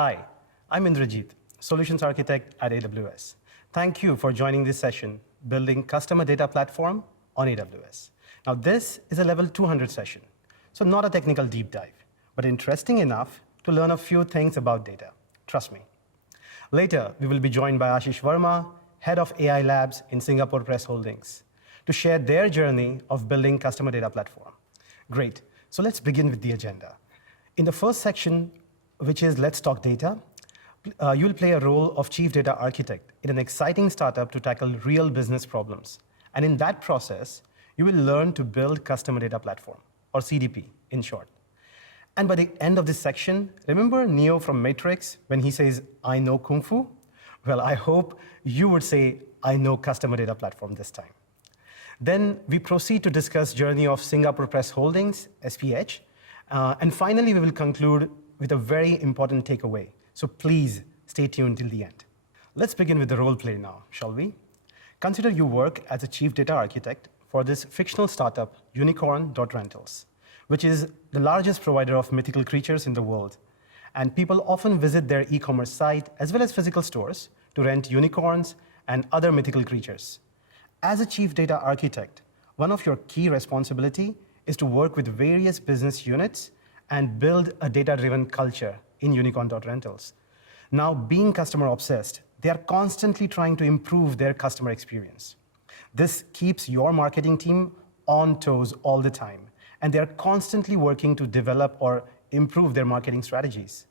Hi, I'm Indrajit, Solutions Architect at AWS. Thank you for joining this session, Building Customer Data Platform on AWS. Now, this is a level 200 session, so not a technical deep dive, but interesting enough to learn a few things about data. Trust me. Later, we will be joined by Ashish Verma, Head of AI Labs in Singapore Press Holdings, to share their journey of building customer data platform. Great, so let's begin with the agenda. In the first section, which is Let's Talk Data, you will play a role of Chief Data Architect in an exciting startup to tackle real business problems. And in that process, you will learn to build Customer Data Platform, or CDP in short. And by the end of this section, remember Neo from Matrix when he says, I know Kung Fu? Well, I hope you would say, I know Customer Data Platform this time. Then we proceed to discuss journey of Singapore Press Holdings, SPH. And finally, we will conclude with a very important takeaway. So please stay tuned till the end. Let's begin with the role play now, shall we? Consider you work as a chief data architect for this fictional startup, Unicorn.Rentals, which is the largest provider of mythical creatures in the world. And people often visit their e-commerce site as well as physical stores to rent unicorns and other mythical creatures. As a chief data architect, one of your key responsibility is to work with various business units and build a data-driven culture in Unicorn.Rentals. Now, being customer-obsessed, they are constantly trying to improve their customer experience. This keeps your marketing team on toes all the time, and they are constantly working to develop or improve their marketing strategies.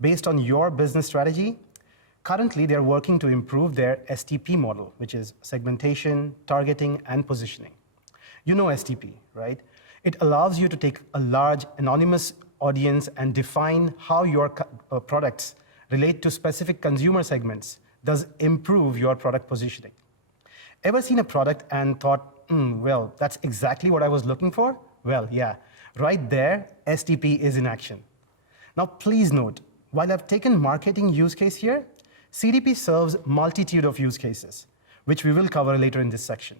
Based on your business strategy, currently they're working to improve their STP model, which is segmentation, targeting, and positioning. You know STP, right? It allows you to take a large anonymous audience and define how your products relate to specific consumer segments, thus improve your product positioning. Ever seen a product and thought, well, that's exactly what I was looking for? Well, yeah, right there, STP is in action. Now, please note, while I've taken marketing use case here, CDP serves multitude of use cases, which we will cover later in this section.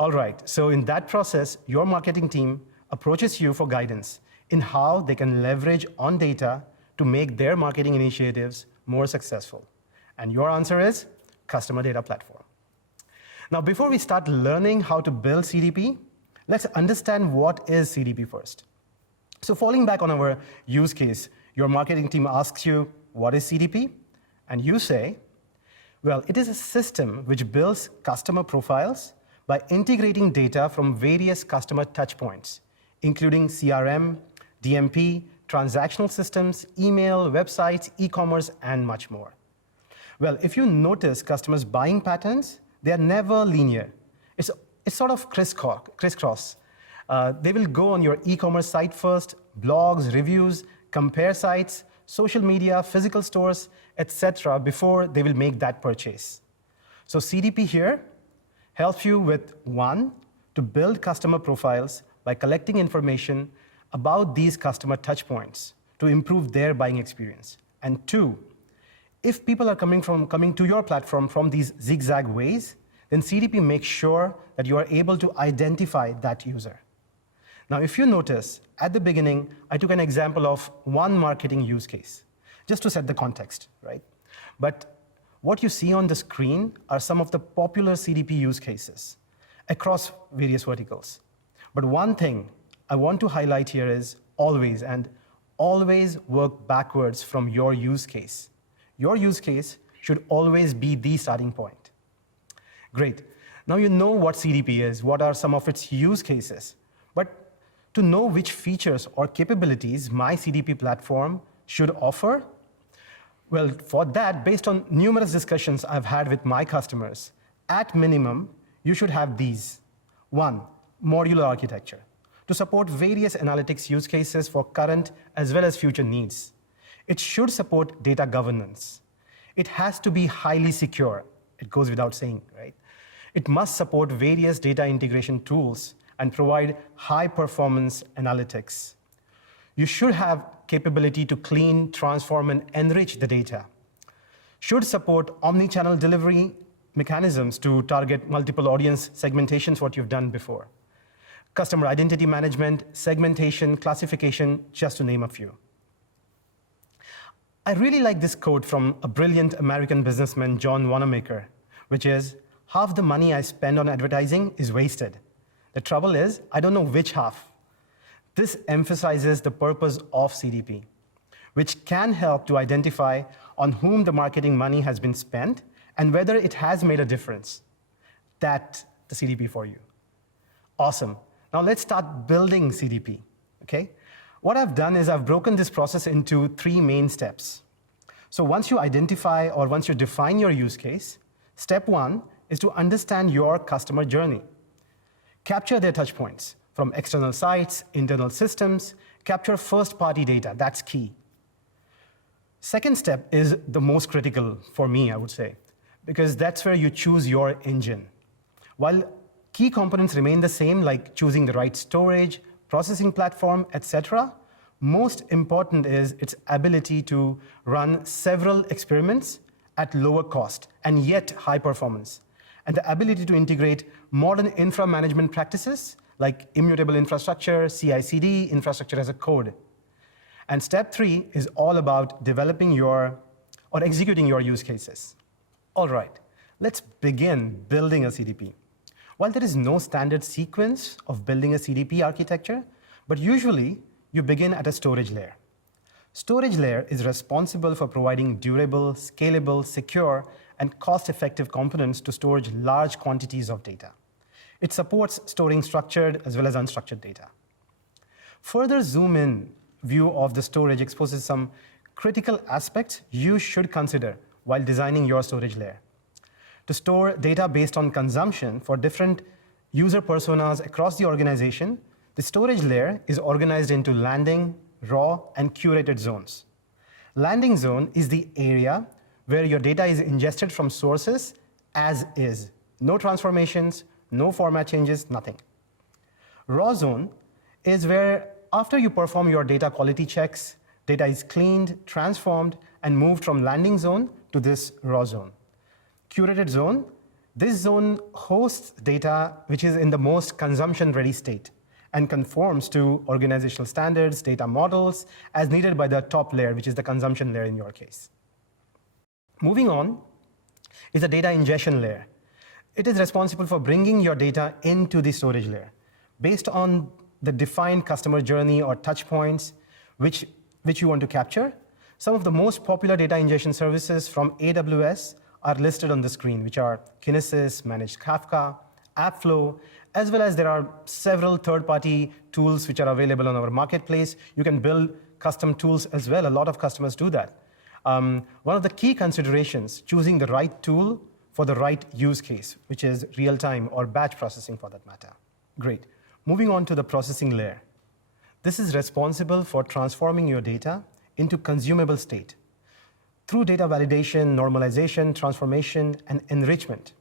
All right, so in that process, your marketing team approaches you for guidance in how they can leverage on data to make their marketing initiatives more successful. And your answer is Customer Data Platform. Now, before we start learning how to build CDP, let's understand what is CDP first. So falling back on our use case, your marketing team asks you, what is CDP? And you say, well, it is a system which builds customer profiles by integrating data from various customer touchpoints, including CRM, DMP, transactional systems, email, websites, e-commerce, and much more. Well, if you notice customers' buying patterns, they are never linear. It's sort of crisscross. They will go on your e-commerce site first, blogs, reviews, compare sites, social media, physical stores, etc., before they will make that purchase. So CDP here helps you with, one, to build customer profiles by collecting information about these customer touchpoints to improve their buying experience. And two, if people are coming to your platform from these zigzag ways, then CDP makes sure that you are able to identify that user. Now, if you notice, at the beginning, I took an example of one marketing use case, just to set the context, right? But what you see on the screen are some of the popular CDP use cases across various verticals. But one thing I want to highlight here is always work backwards from your use case. Your use case should always be the starting point. Great. Now you know what CDP is, what are some of its use cases. But to know which features or capabilities my CDP platform should offer, well, for that, based on numerous discussions I've had with my customers, at minimum, you should have these. One, modular architecture to support various analytics use cases for current as well as future needs. It should support data governance. It has to be highly secure. It goes without saying, right? It must support various data integration tools and provide high-performance analytics. You should have capability to clean, transform, and enrich the data. Should support omni-channel delivery mechanisms to target multiple audience segmentations, what you've done before. Customer identity management, segmentation, classification, just to name a few. I really like this quote from a brilliant American businessman, John Wanamaker, which is, half the money I spend on advertising is wasted. The trouble is, I don't know which half. This emphasizes the purpose of CDP, which can help to identify on whom the marketing money has been spent and whether it has made a difference. That's the CDP for you. Awesome. Now let's start building CDP, okay? What I've done is I've broken this process into 3 main steps. So once you identify or once you define your use case, step 1 is to understand your customer journey. Capture their touch points from external sites, internal systems, capture first-party data, that's key. Second step is the most critical for me, I would say, because that's where you choose your engine. While key components remain the same, like choosing the right storage, processing platform, etc., most important is its ability to run several experiments at lower cost and yet high performance, and the ability to integrate modern infra management practices like immutable infrastructure, CI/CD, infrastructure as a code. And step 3 is all about developing or executing your use cases. All right, let's begin building a CDP. While there is no standard sequence of building a CDP architecture, but usually you begin at a storage layer. Storage layer is responsible for providing durable, scalable, secure, and cost-effective components to store large quantities of data. It supports storing structured as well as unstructured data. Further zoom in view of the storage exposes some critical aspects you should consider while designing your storage layer. To store data based on consumption for different user personas across the organization, the storage layer is organized into landing, raw, and curated zones. Landing zone is the area where your data is ingested from sources as is. No transformations, no format changes, nothing. Raw zone is where after you perform your data quality checks, data is cleaned, transformed, and moved from landing zone to this raw zone. Curated zone, this zone hosts data which is in the most consumption-ready state and conforms to organizational standards, data models, as needed by the top layer, which is the consumption layer in your case. Moving on is the data ingestion layer. It is responsible for bringing your data into the storage layer based on the defined customer journey or touch points which you want to capture. Some of the most popular data ingestion services from AWS are listed on the screen, which are Kinesis, Managed Kafka, Appflow, as well as there are several third-party tools which are available on our marketplace. You can build custom tools as well. A lot of customers do that. One of the key considerations, choosing the right tool for the right use case, which is real-time or batch processing for that matter. Great. Moving on to the processing layer. This is responsible for transforming your data into consumable state through data validation, normalization, transformation, and enrichment.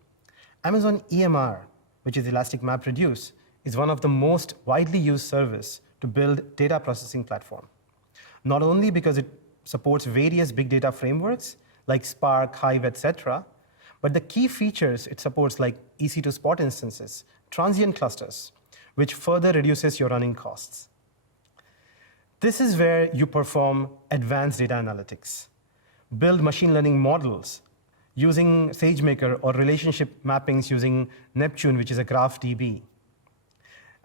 Amazon EMR, which is Elastic MapReduce, is one of the most widely used service to build data processing platform. Not only because it supports various big data frameworks like Spark, Hive, etc., but the key features it supports like EC2 Spot instances, transient clusters, which further reduces your running costs. This is where you perform advanced data analytics, build machine learning models using SageMaker or relationship mappings using Neptune, which is a graph DB.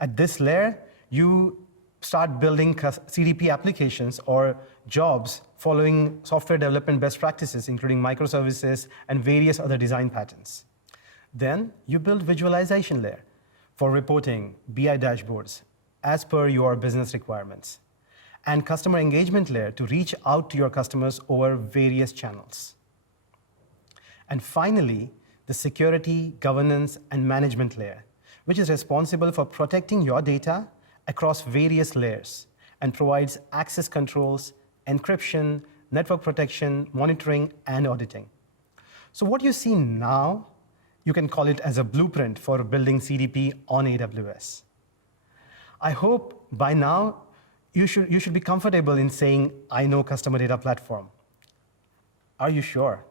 At this layer, you start building CDP applications or jobs following software development best practices, including microservices and various other design patterns. Then you build visualization layer for reporting, BI dashboards, as per your business requirements, and customer engagement layer to reach out to your customers over various channels. And finally, the security, governance, and management layer, which is responsible for protecting your data across various layers and provides access controls, encryption, network protection, monitoring, and auditing. So what you see now, you can call it as a blueprint for building CDP on AWS. I hope by now you should be comfortable in saying, I know customer data platform. Are you sure?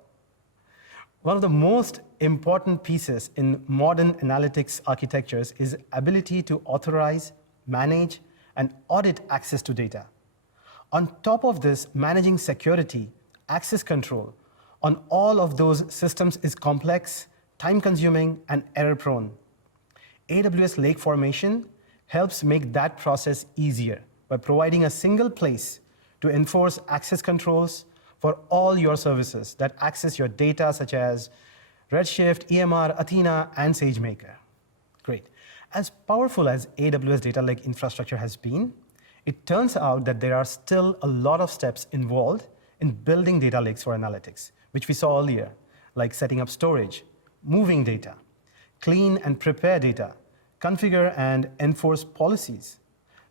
One of the most important pieces in modern analytics architectures is ability to authorize, manage, and audit access to data. On top of this, managing security access control on all of those systems is complex, time-consuming, and error-prone. AWS Lake Formation helps make that process easier by providing a single place to enforce access controls for all your services that access your data, such as Redshift, EMR, Athena, and SageMaker. Great. As powerful as AWS Data Lake infrastructure has been, it turns out that there are still a lot of steps involved in building data lakes for analytics, which we saw earlier, like setting up storage, moving data, clean and prepare data, configure and enforce policies.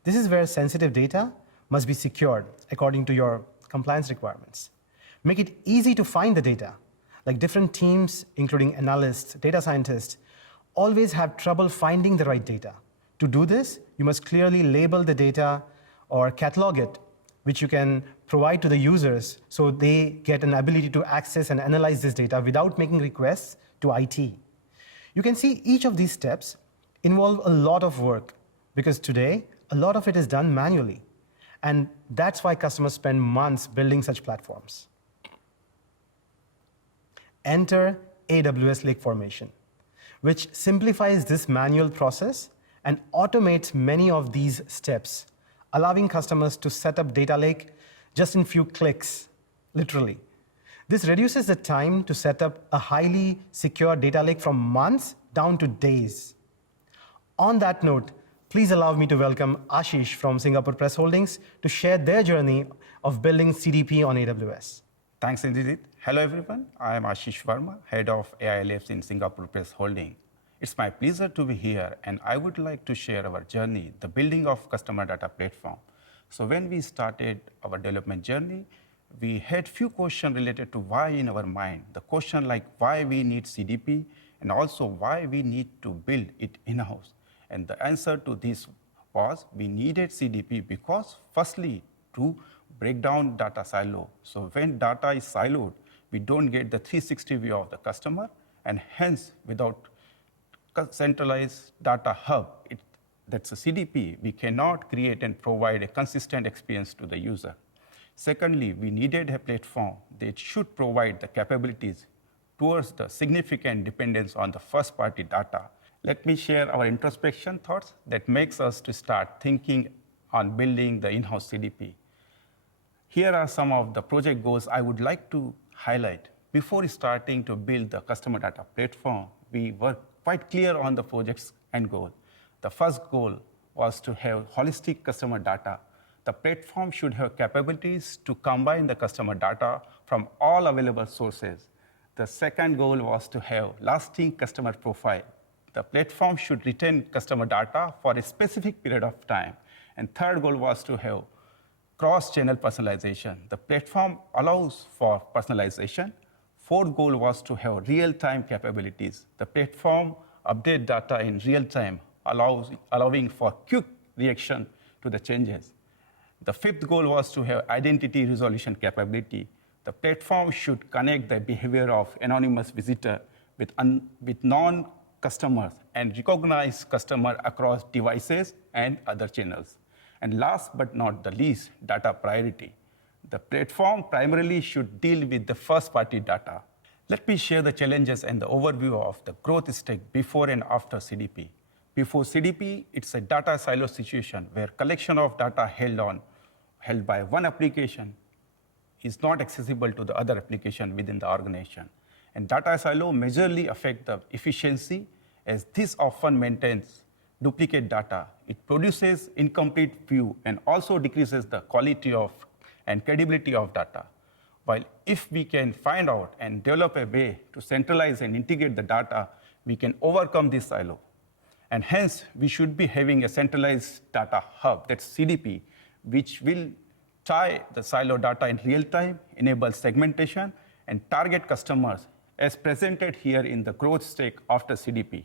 This is where sensitive data must be secured according to your compliance requirements. Make it easy to find the data. Like different teams, including analysts, data scientists, always have trouble finding the right data. To do this, you must clearly label the data or catalog it, which you can provide to the users so they get an ability to access and analyze this data without making requests to IT. You can see each of these steps involve a lot of work because today, a lot of it is done manually. And that's why customers spend months building such platforms. Enter AWS Lake Formation, which simplifies this manual process and automates many of these steps, allowing customers to set up data lake just in few clicks, literally. This reduces the time to set up a highly secure data lake from months down to days. On that note, please allow me to welcome Ashish from Singapore Press Holdings to share their journey of building CDP on AWS. Thanks, Indrajit. Hello, everyone. I am Ashish Verma, Head of AI Labs in Singapore Press Holdings. It's my pleasure to be here, and I would like to share our journey, the building of customer data platform. So when we started our development journey, we had few questions related to why in our mind. The question like why we need CDP, and also why we need to build it in-house. And the answer to this was we needed CDP because firstly, to break down data silo. So when data is siloed, we don't get the 360 view of the customer, and hence without centralized data hub, that's a CDP, we cannot create and provide a consistent experience to the user. Secondly, we needed a platform that should provide the capabilities towards the significant dependence on the first-party data. Let me share our introspection thoughts that makes us to start thinking on building the in-house CDP. Here are some of the project goals I would like to highlight. Before starting to build the customer data platform, we were quite clear on the project's end goal. The first goal was to have holistic customer data. The platform should have capabilities to combine the customer data from all available sources. The second goal was to have lasting customer profile. The platform should retain customer data for a specific period of time. And third goal was to have cross-channel personalization. The platform allows for personalization. Fourth goal was to have real-time capabilities. The platform update data in real time, allowing for quick reaction to the changes. The fifth goal was to have identity resolution capability. The platform should connect the behavior of anonymous visitor with non-customers and recognize customer across devices and other channels. And last but not the least, data priority. The platform primarily should deal with the first-party data. Let me share the challenges and the overview of the growth stack before and after CDP. Before CDP, it's a data silo situation where collection of data held by one application is not accessible to the other application within the organization. And data silo majorly affect the efficiency as this often maintains duplicate data. It produces incomplete view and also decreases the quality of and credibility of data. While if we can find out and develop a way to centralize and integrate the data, we can overcome this silo. And hence, we should be having a centralized data hub, that's CDP, which will tie the silo data in real time, enable segmentation, and target customers as presented here in the growth stack after CDP.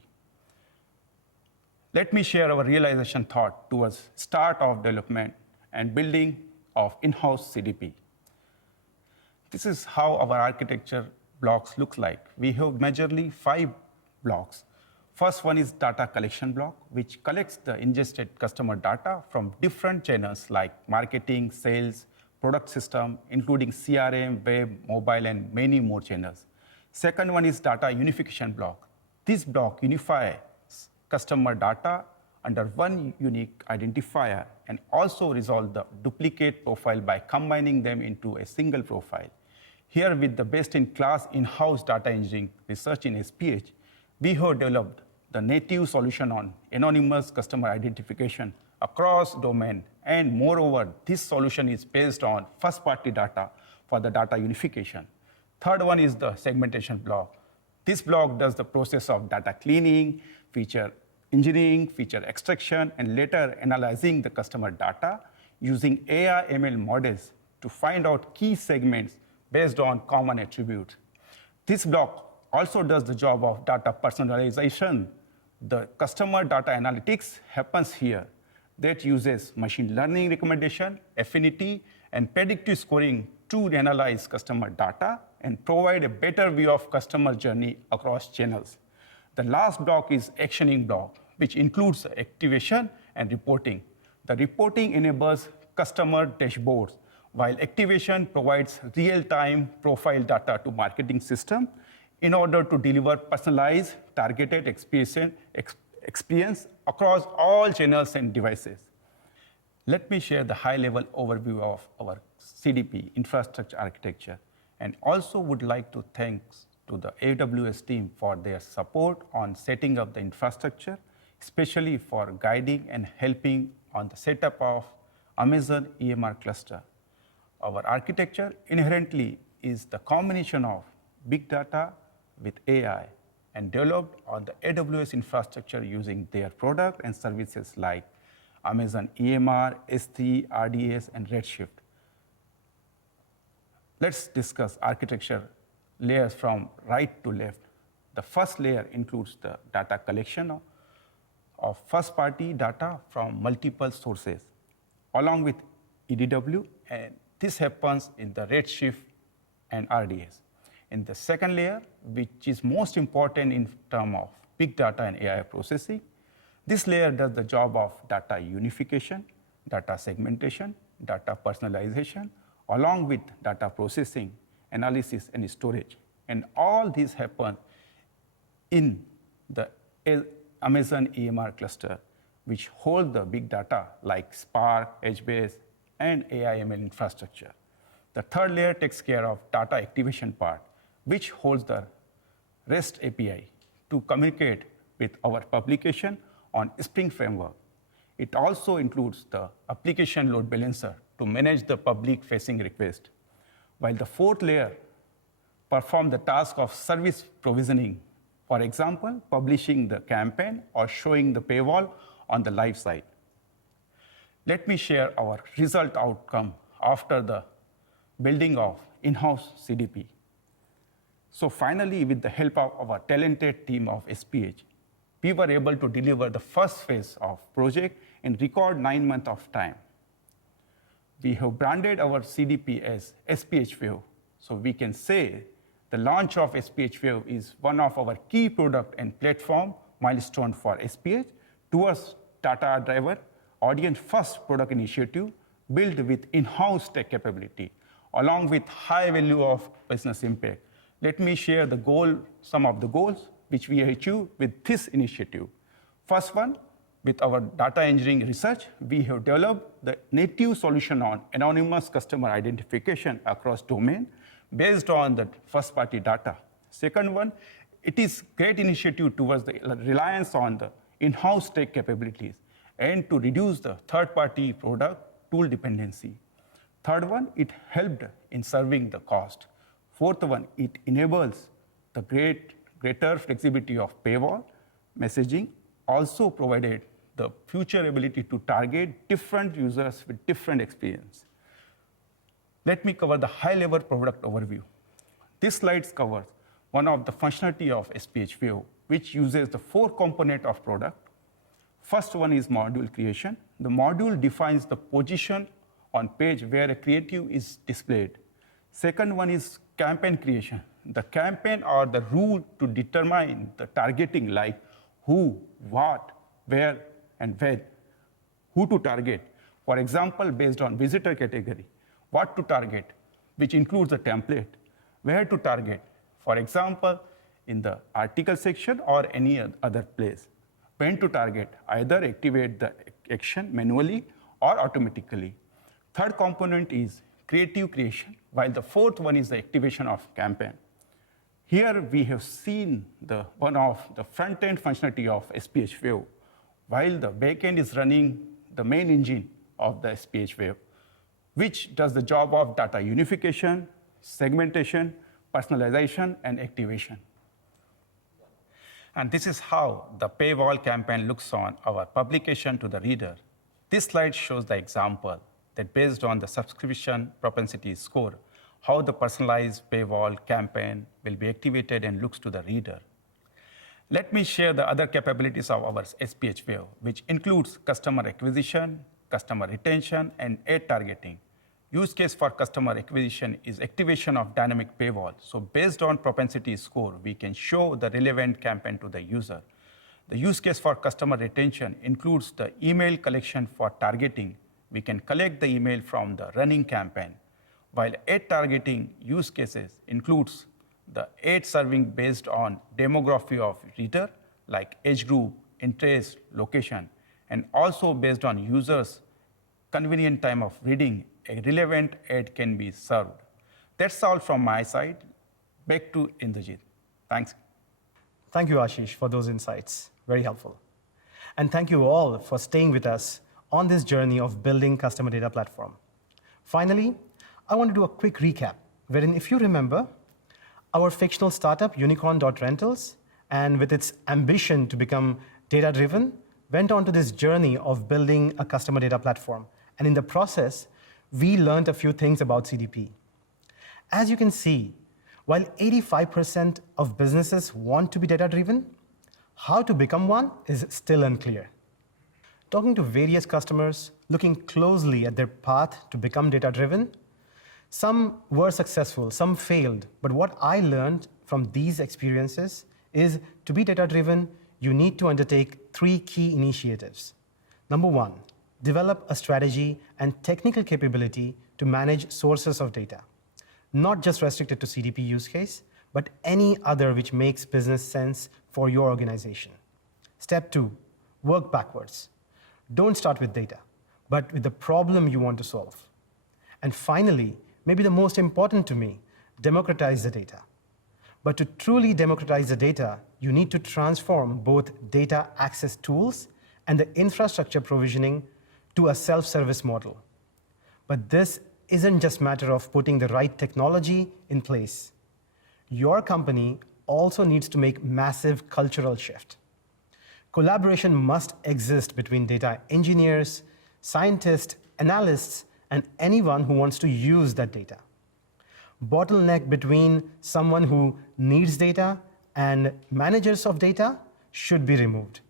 Let me share our realization thought towards start of development and building of in-house CDP. This is how our architecture blocks look like. We have majorly 5 blocks. First one is data collection block, which collects the ingested customer data from different channels like marketing, sales, product system, including CRM, web, mobile, and many more channels. Second one is data unification block. This block unifies customer data under one unique identifier and also resolve the duplicate profile by combining them into a single profile. Here, with the best-in-class in-house data engineering research in SPH, we have developed the native solution on anonymous customer identification across domain. And moreover, this solution is based on first-party data for the data unification. Third one is the segmentation block. This block does the process of data cleaning, feature engineering, feature extraction, and later analyzing the customer data using AI ML models to find out key segments based on common attributes. This block also does the job of data personalization. The customer data analytics happens here. That uses machine learning recommendation, affinity, and predictive scoring to analyze customer data and provide a better view of customer journey across channels. The last block is actioning block, which includes activation and reporting. The reporting enables customer dashboards, while activation provides real-time profile data to marketing system in order to deliver personalized, targeted experience across all channels and devices. Let me share the high-level overview of our CDP infrastructure architecture, and also would like to thank to the AWS team for their support on setting up the infrastructure, especially for guiding and helping on the setup of Amazon EMR cluster. Our architecture inherently is the combination of big data with AI and developed on the AWS infrastructure using their product and services like Amazon EMR, S3, RDS, and Redshift. Let's discuss architecture layers from right to left. The first layer includes the data collection of first-party data from multiple sources, along with EDW, and this happens in the Redshift and RDS. In the second layer, which is most important in terms of big data and AI processing, this layer does the job of data unification, data segmentation, data personalization, along with data processing, analysis, and storage. And all these happen in the Amazon EMR cluster, which hold the big data like Spark, HBase, and AI ML infrastructure. The third layer takes care of data activation part, which holds the REST API to communicate with our publication on Spring Framework. It also includes the application load balancer to manage the public-facing request, while the fourth layer performs the task of service provisioning, for example, publishing the campaign or showing the paywall on the live site. Let me share our result outcome after the building of in-house CDP. So finally, with the help of our talented team of SPH, we were able to deliver the first phase of project in record 9 months of time. We have branded our CDP as SPH Wave, so we can say the launch of SPH Wave is one of our key product and platform milestone for SPH towards data-driven, audience-first product initiative built with in-house tech capability, along with high value of business impact. Let me share some of the goals which we achieved with this initiative. First one, with our data engineering research, we have developed the native solution on anonymous customer identification across domain based on the first-party data. Second one, it is great initiative towards the reliance on the in-house tech capabilities and to reduce the third-party product tool dependency. Third one, it helped in serving the cost. Fourth one, it enables the greater flexibility of paywall messaging, also provided the future ability to target different users with different experience. Let me cover the high-level product overview. This slide covers one of the functionality of SPH Wave, which uses the 4 components of product. First one is module creation. The module defines the position on page where a creative is displayed. Second one is campaign creation. The campaign or the rule to determine the targeting like who, what, where, and when, who to target. For example, based on visitor category, what to target, which includes a template, where to target, for example, in the article section or any other place, when to target, either activate the action manually or automatically. Third component is creative creation, while the fourth one is the activation of campaign. Here we have seen one of the front-end functionality of SPH Wave, while the backend is running the main engine of the SPH Wave, which does the job of data unification, segmentation, personalization, and activation. And this is how the PayWall campaign looks on our publication to the reader. This slide shows the example that based on the subscription propensity score, how the personalized PayWall campaign will be activated and looks to the reader. Let me share the other capabilities of our SPH Wave, which includes customer acquisition, customer retention, and ad targeting. Use case for customer acquisition is activation of dynamic PayWall. So based on propensity score, we can show the relevant campaign to the user. The use case for customer retention includes the email collection for targeting. We can collect the email from the running campaign, while ad targeting use cases includes the ad serving based on demography of reader, like age group, interest, location, and also based on users' convenient time of reading, a relevant ad can be served. That's all from my side. Back to Indrajit. Thanks. Thank you, Ashish, for those insights. Very helpful. And thank you all for staying with us on this journey of building customer data platform. Finally, I want to do a quick recap, wherein if you remember, our fictional startup, Unicorn.Rentals, and with its ambition to become data-driven, went on to this journey of building a customer data platform. And in the process, we learned a few things about CDP. As you can see, while 85% of businesses want to be data-driven, how to become one is still unclear. Talking to various customers, looking closely at their path to become data-driven, some were successful, some failed. But what I learned from these experiences is to be data-driven, you need to undertake 3 key initiatives. Number 1, develop a strategy and technical capability to manage sources of data, not just restricted to CDP use case, but any other which makes business sense for your organization. Step 2, work backwards. Don't start with data, but with the problem you want to solve. And finally, maybe the most important to me, democratize the data. But to truly democratize the data, you need to transform both data access tools and the infrastructure provisioning to a self-service model. But this isn't just a matter of putting the right technology in place. Your company also needs to make massive cultural shift. Collaboration must exist between data engineers, scientists, analysts, and anyone who wants to use that data. Bottleneck between someone who needs data and managers of data should be removed.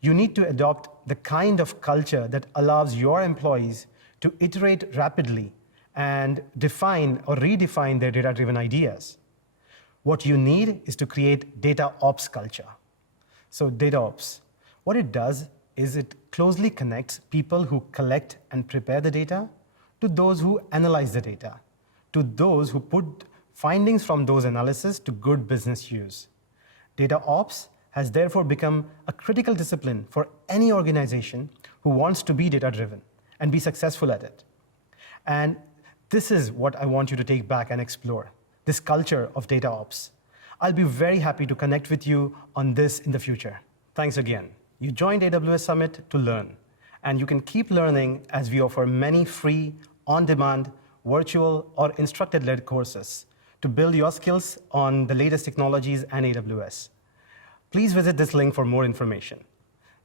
You need to adopt the kind of culture that allows your employees to iterate rapidly and define or redefine their data-driven ideas. What you need is to create data ops culture. So data ops, what it does is it closely connects people who collect and prepare the data to those who analyze the data, to those who put findings from those analyses to good business use. Data ops has therefore become a critical discipline for any organization who wants to be data-driven and be successful at it. And this is what I want you to take back and explore, this culture of data ops. I'll be very happy to connect with you on this in the future. Thanks again. You joined AWS Summit to learn, and you can keep learning as we offer many free, on-demand, virtual, or instructor-led courses to build your skills on the latest technologies and AWS. Please visit this link for more information.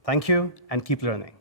Thank you, and keep learning.